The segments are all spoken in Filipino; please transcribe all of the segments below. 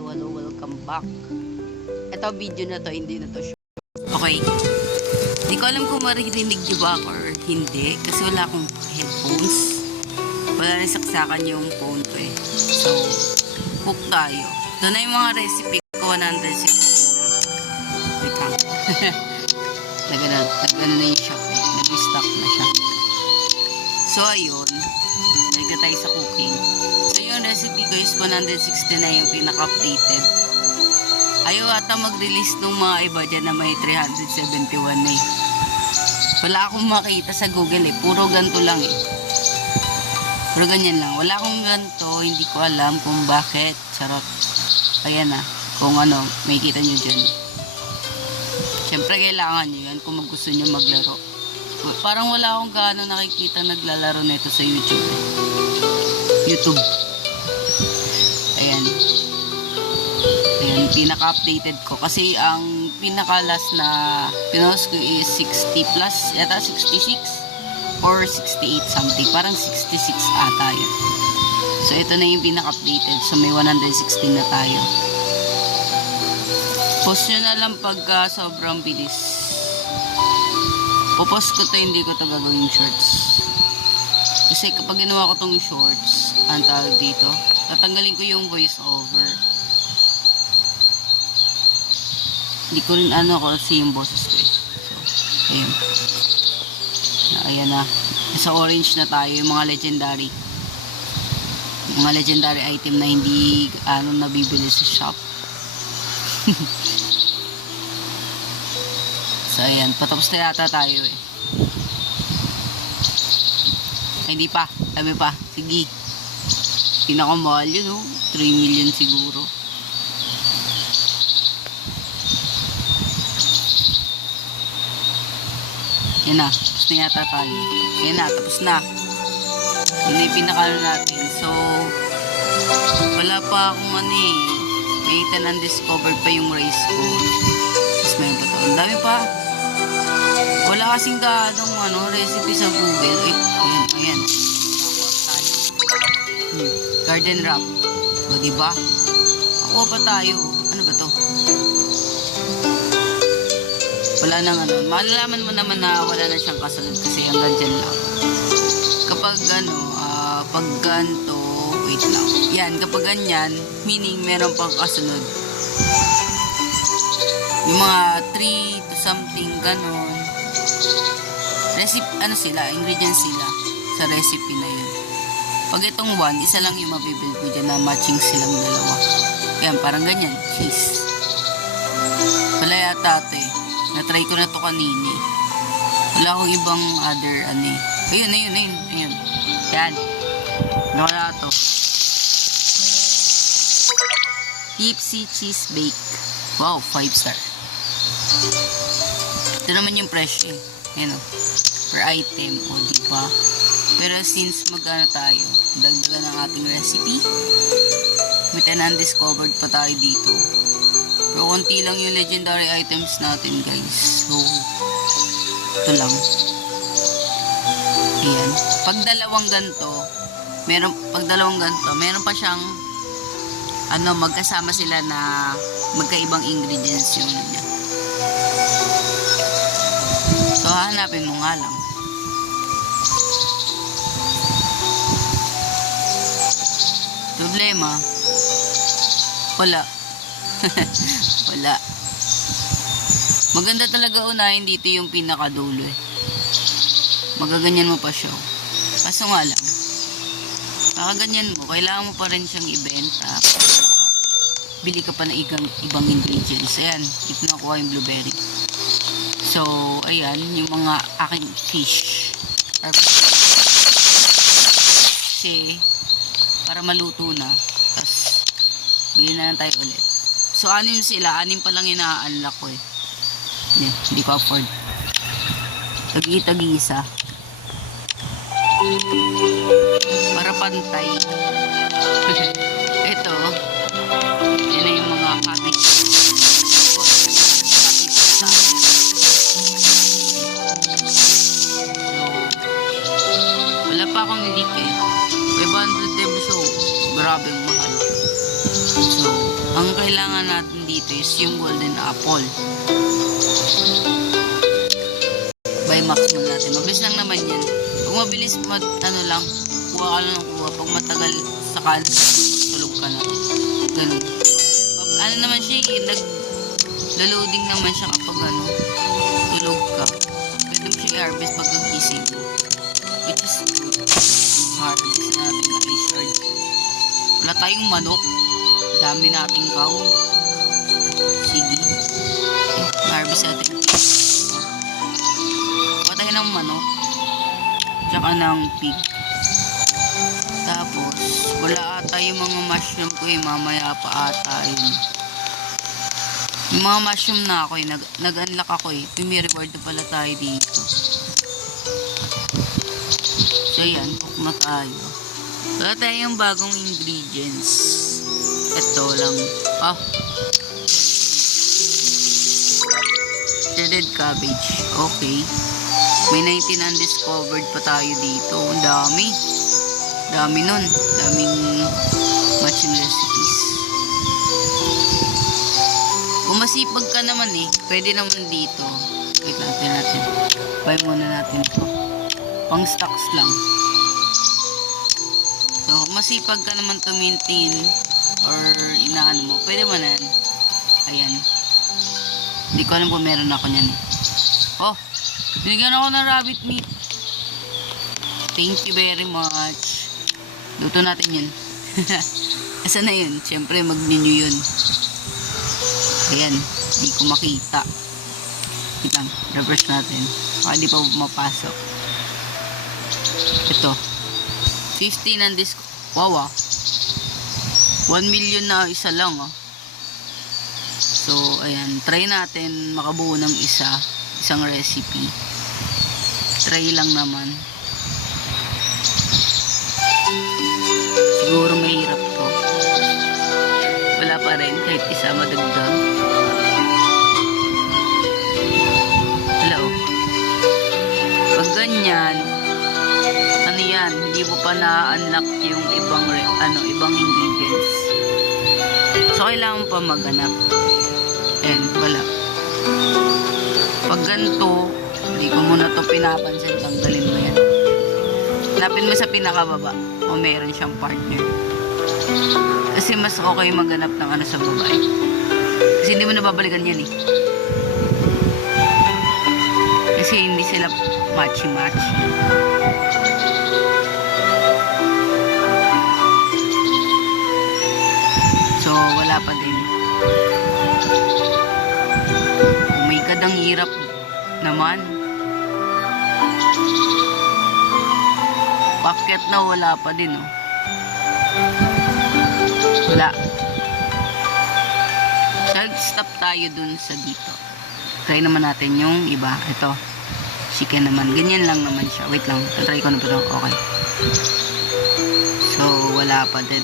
welcome back. Ito video na to, hindi na to short. Okay. Hindi ko alam kung maririnig niyo ba ako or hindi. Kasi wala akong headphones. Wala rin saksakan yung phone ko eh. So, cook tayo. Ito na yung mga recipe ko, 160 na. Wait lang. Nagano na yung shop eh. Nag-stock na siya. So, ayun. Nagka tayo sa cooking. So, yung recipe ko is 160 na yung pinaka-updated. Ayaw ata mag-release nung mga iba dyan na may 371 na eh. Wala akong makita sa Google eh. Puro ganito lang eh. Puro ganyan lang. Wala akong ganito. Hindi ko alam kung bakit. Charot. Ayan na. Kung ano, may kita nyo dyan. Siyempre kailangan nyo yan kung gusto nyo maglaro. Parang wala akong gaano nakikita naglalaro nito sa YouTube eh. YouTube. Ayan. Ayan, pinaka-updated ko. Kasi ang pinaka-last na pinost ko is 60 plus. Yata 66 or 68 something. Parang 66 ata yun. So, ito na yung pinaka-updated. So, may 116 na tayo. Post nyo na lang pagka sobrang bilis. Popost ko to, hindi ko to gagawin shorts. Kasi kapag ginawa ko tong shorts, ang tawag dito, tatanggalin ko yung voice over. Hindi ko rin ano kasi yung boses ko eh. So, ayan. Ayan na. Sa orange na tayo, yung mga legendary. Mga legendary item na hindi nabibili sa shop. So, ayan. Patapos na yata tayo eh. Ay, hindi pa. Dami pa. Sige. Pinakamahal yun, oh. 3 million siguro. Yan na. Tapos na yata tayo. Yan na. Tapos na. Yun na yung pinakalo natin. So, wala pa akong may 10 undiscovered pa yung race ko. Tapos may ito. Ang dami pa. Wala kasing recipe sa Google. Ayan. Garden wrap. So, diba? Ako pa tayo. Ano ba to? Wala nang malalaman mo naman na wala na siyang kasunod kasi hanggang dyan lang. Kapag pag ganito, wait lang. Yan, kapag ganyan, meaning meron pang kasunod. Yung mga 3 to something, ganon. Recipe, ingredients sila sa recipe na yun. Pag itong 1, isa lang yung mabibuild ko dyan na matching silang dalawa. Yan, parang ganyan, cheese. Wala yata ito eh. Na-try ko na to kanini. Wala akong ibang other Ayun. Yan. Wala to. Tipsy cheese bake. Wow, 5 star. Ito naman yung fresh eh. Ayan o. Per item. O, diba? Pero since tayo, dagdagan ng ating recipe. May 10 undiscovered pa tayo dito. Pero konti lang yung legendary items natin, guys. So, ito lang. Ayan. Pag dalawang ganito, meron pa siyang magkasama sila na magkaibang ingredients yung niya. So, hanapin mo nga lang. Problema, wala. Wala. Maganda talaga unahin dito yung pinakadulo eh. Magaganyan mo pa siya. Kaso nga lang, kakaganyan mo, kailangan mo pa rin siyang ibenta. Bili ka pa ng ibang ingredients. Ayan, ito nakuha yung blueberry. So, ayan, yung mga aking fish. Kasi, para maluto na. Tapos, bili na lang tayo ulit. So, 6 sila. 6 pa lang ina-unlock ko eh. Yeah, hindi ko afford. Tagi-isa. Para pantay. Ito. Yan na yung mga cabbage. So, wala pa akong nilip eh. 500 pesos. Grabe mahal. So, Ang kailangan natin dito is yung golden apple. By max mo natin. Mabilis lang naman yan. Pag mabilis, ano lang, kuha ka lang ng kuha. Pag matagal sa kalat, tulog ka na. Ganun. Ano naman siya, nag-loading naman siya kapag ano, tulog ka. Pwede mo siya i-harvest pag nagising mo. Which is good. Harvest natin na lizard. Wala tayong manok. Dami nating cow. Sige. Harvest natin. Wala tayo ng manok. Tsaka ng pig. Tapos, wala ata yung mga mushroom ko eh. Mamaya pa ata yun. Yung mga mushroom na ako eh. Nag-unlock ako eh. May reward na pala tayo dito. So yan, cook na tayo. Wala tayong bagong ingredients. Ito lang. Oh. Shredded cabbage. Okay. May 19 undiscovered pa tayo dito. Ang dami. Dami nun. Daming matching recipes. Kung masipag ka naman eh, pwede naman dito. Wait natin. Buy muna natin ito. Pang stocks lang. So, masipag ka naman to maintain or inaano mo. Pwede mo na yan. Ayan. Hindi ko alam kung meron ako niyan eh. Oh! Binigyan ako ng rabbit meat. Thank you very much. Luto natin yun. Asa na yun? Siyempre mag-menu yun. Ayan. Hindi ko makita. Wait lang. Reverse natin. Baka hindi pa mapasok. Ito. 15 ang disc. Wow ah. 1 million na isa lang ah. So, ayan. Try natin makabuo ng isang recipe. Try lang naman. Siguro mahirap to. Wala pa rin kahit isa madagdag. Hello. Pag ganyan, ano yan, hindi mo pa na-unlock yung ibang ingredients. So, kailangan pa maganap. And wala. Pag ganito, hindi ko muna to pinapansin. Tanggalin mo yan. Hanapin mo sa pinakababa o meron siyang partner. Kasi mas okay maghanap ng ano sa babae. Kasi hindi mo nababalikan yan eh. Kasi hindi sila matchy-matchy. So, wala pa din. Oh my God, ang hirap naman. Paket na wala pa din, oh. Wala. Stop tayo dun sa dito. Try naman natin yung iba. Ito. Chicken naman. Ganyan lang naman siya. Wait lang. Try ko na pa ito. Okay. So, wala pa din.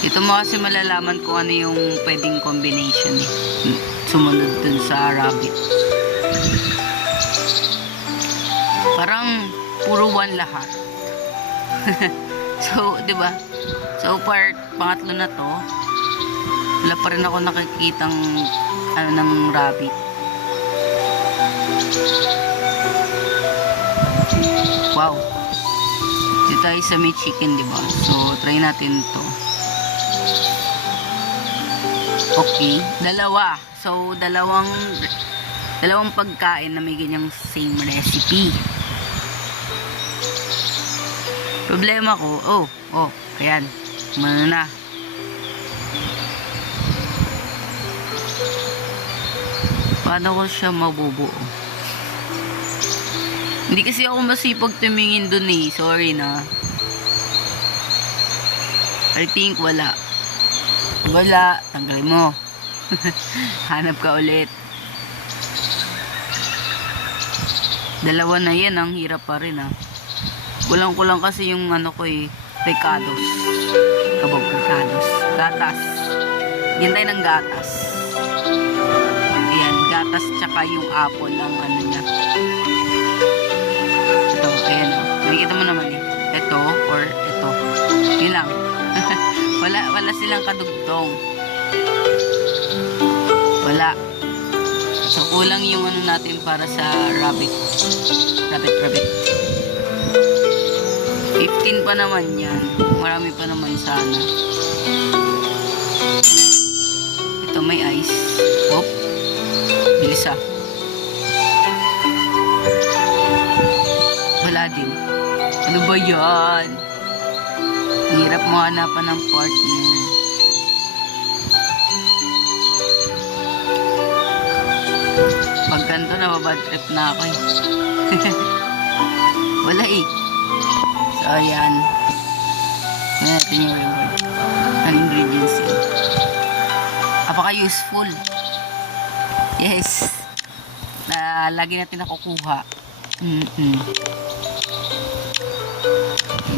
Ito mo kasi malalaman kung ano yung pwedeng combination eh. Sumunod dun sa rabbit. Parang puro one lahat. So, di ba? So, pangatlo na to. Wala pa rin ako nakikitang ng rabbit. Wow. Dito tayo sa may chicken, di ba? So, try natin to. Okay, dalawa. So, dalawang pagkain na may ganyang same recipe. Problema ko, ayan. Mano na. Paano ko siya mabubuo? Hindi kasi ako masipag tumingin dun eh. Sorry na. I think wala. Wala. Tanggalin mo. Hanap ka ulit. Dalawa na yan. Ang hirap pa rin ah. Kulang-kulang kasi yung ano ko eh. Ricados. Kabog ricados. Gatas. Yan tayo ng gatas. Ayan. Gatas tsaka yung apple ang ano niya. Ito. Ayan o. Nakikita mo naman eh. Ito or ito. Yun lang. Wala silang kadugtong. Wala. So, kulang yung ano natin para sa rabbit. Rabbit. 15 pa naman yan. Marami pa naman sana. Ito may ice. Hop. Bilis ah. Wala din. Ano ba yan? Hirap mo hanapan ng partner. Pag ganito na, mabad trip na ako eh. Wala eh. So, ayan. Ngayon natin yung reward. Ang ingredients yun. Apaka-useful. Yes. Na lagi natin nakukuha. Ayan,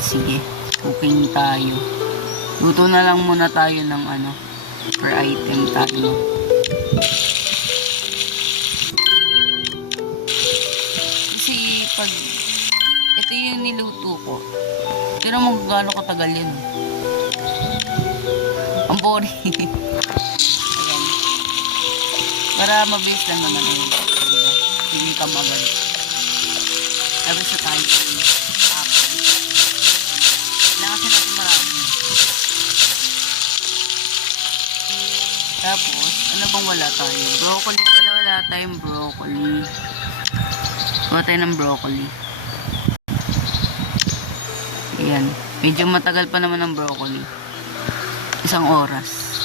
sige. Cooking tayo. Luto na lang muna tayo ng ano. Per item tayo. Pag ito yung niluto ko, pero magkano katagal yun. Ang boring. Ayan. Para mabilis lang naman yun. Hindi ka magad. Tapos sa tayo apple. Kailangan kasi natin marami. Tapos, ano bang wala tayo? Broccoli pala, wala tayong broccoli. Kuha tayo ng broccoli. Ayan. Medyo matagal pa naman ang broccoli. 1 oras.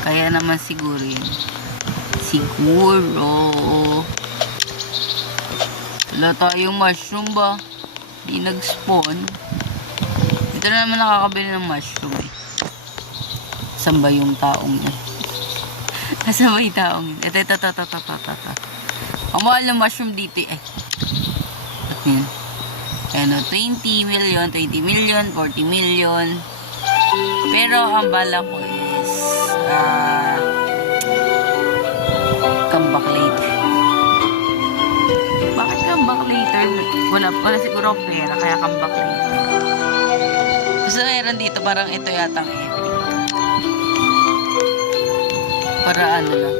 Kaya naman siguro yun. Siguro. Wala tayong mushroom ba? Di nag-spawn. Dito na naman nakakabili ng mushroom eh. Saan ba yung taong yun? Saan ba yung taong yun? Ito. Ang mahal ng mushroom dito eh. Ayan. Ano, 20 million, 40 million. Pero ang bala ko is come back later. Bakit come back later? Wala siguro akong pera, kaya come back later. Basta meron dito, parang ito yatang epic. Para ano lang.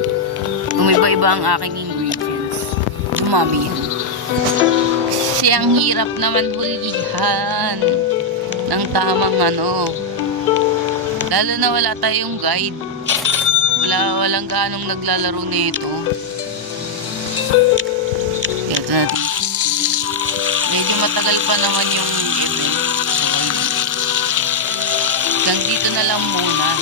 Kung iba-iba ang aking ingredients. Dumami yan. Kasi ang hirap naman hulihan ng tamang ano. Lalo na wala tayong guide. Walang gaanong naglalaro nito. Ito natin. Medyo matagal pa naman yung event. Hanggang dito na lang muna.